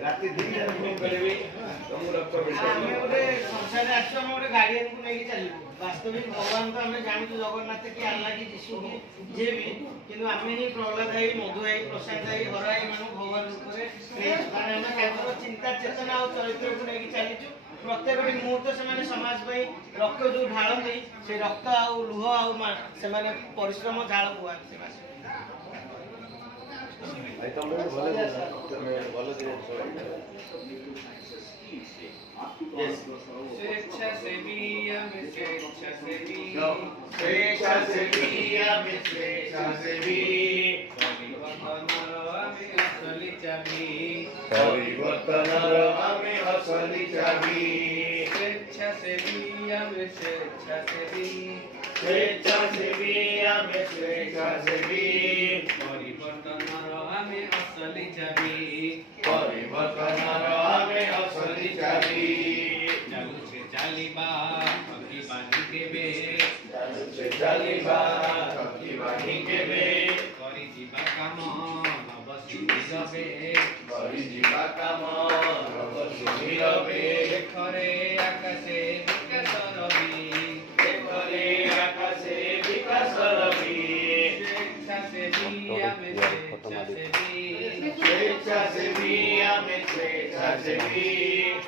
राति 2 टा फोन करबी तुम रक्त हमें गोटे संसार आछो हम गोटे गार्डियन को लेके चलिबो वास्तविक भगवान तो हमें जानू जगन्नाथ की अल्लाह की यीशु की जे भी किंतु हमें ही प्रहलाद भाई मधु भाई प्रशांत भाई हरा भाई मानु भगवान रूप में माने हम केवल चिंता चेतना और चरित्र को लेके चलीचु प्रत्येक मुहूर्त से समाज भाई रक्त जो ढालती से रक्त आ लुह आ से परिश्रम झाड़ बुआ भाई तुम भले भले स्वेच्छा से भी हमें स्वेच्छा से भी स्वेच्छा से भी हमें स्वेच्छा से भी परिवर्तन हमें असली चाबी स्वेच्छा से भी हमें स्वेच्छा से भी स्वेच्छा से भी हमें स्वेच्छा से भी परिवर्तन हमें असली चाबी परिवर्तन हमें असली चाबी चालू से चालीबा पकी बानी केबे चालू से चालीबा पकी बानी केबे करी जीवा काम नव सिद्धि रबे करी जीवा काम नव सिद्धि रबे देखरे आकाशे विकास रवि देखरे आकाशे विकास रवि स्वेच्छा से भी हमें स्वेच्छा से भी स्वेच्छा से भी हमें स्वेच्छा से भी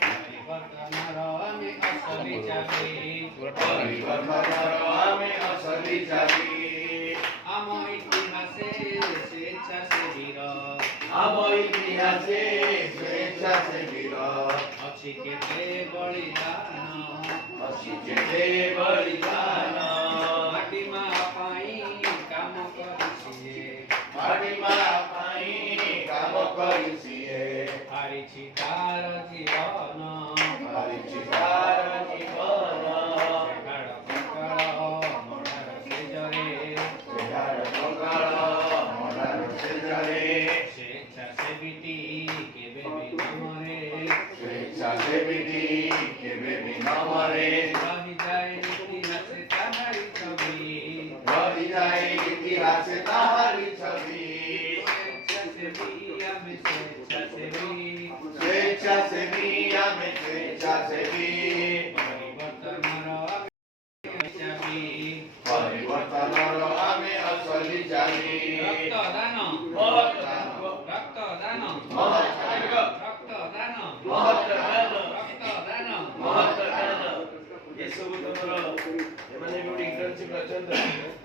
परिवर्तन हमें असली चाबी परिवर्तन हमें असली चाबी आम इतिहासे स्वेच्छा से वीर आम इतिहासे स्वेच्छा से वीर अछि केते बलिदान अछि केते बलिदान माटी मा पाई काम करिसिए माटी मा पाई काम करिसिए हारिछि तार जीवन हारिछि तार जीवन गाड कंकाळ मडार सेजरे सेगार कंकाळ मडार सेजरे स्वेच्छा सेविटी केबे भी नमरे स्वेच्छा सेविटी केबे भी न मरे रहि जाए इतिहासे ताहारी छवि रहि जाए इतिहासे ताहारी छवि स्वेच्छा से भी हमें स्वेच्छा से भी स्वेच्छा से भी हमें स्वेच्छा से भी परिवर्तन चाबी परिवर्तन हमें असली चाबी रक्तदान महत्दान रक्तदान महत्दान रक्तदान महत्दान रक्तदान महत्दान ये सब तुमरो एमाने भी इंटर्नशिप अछन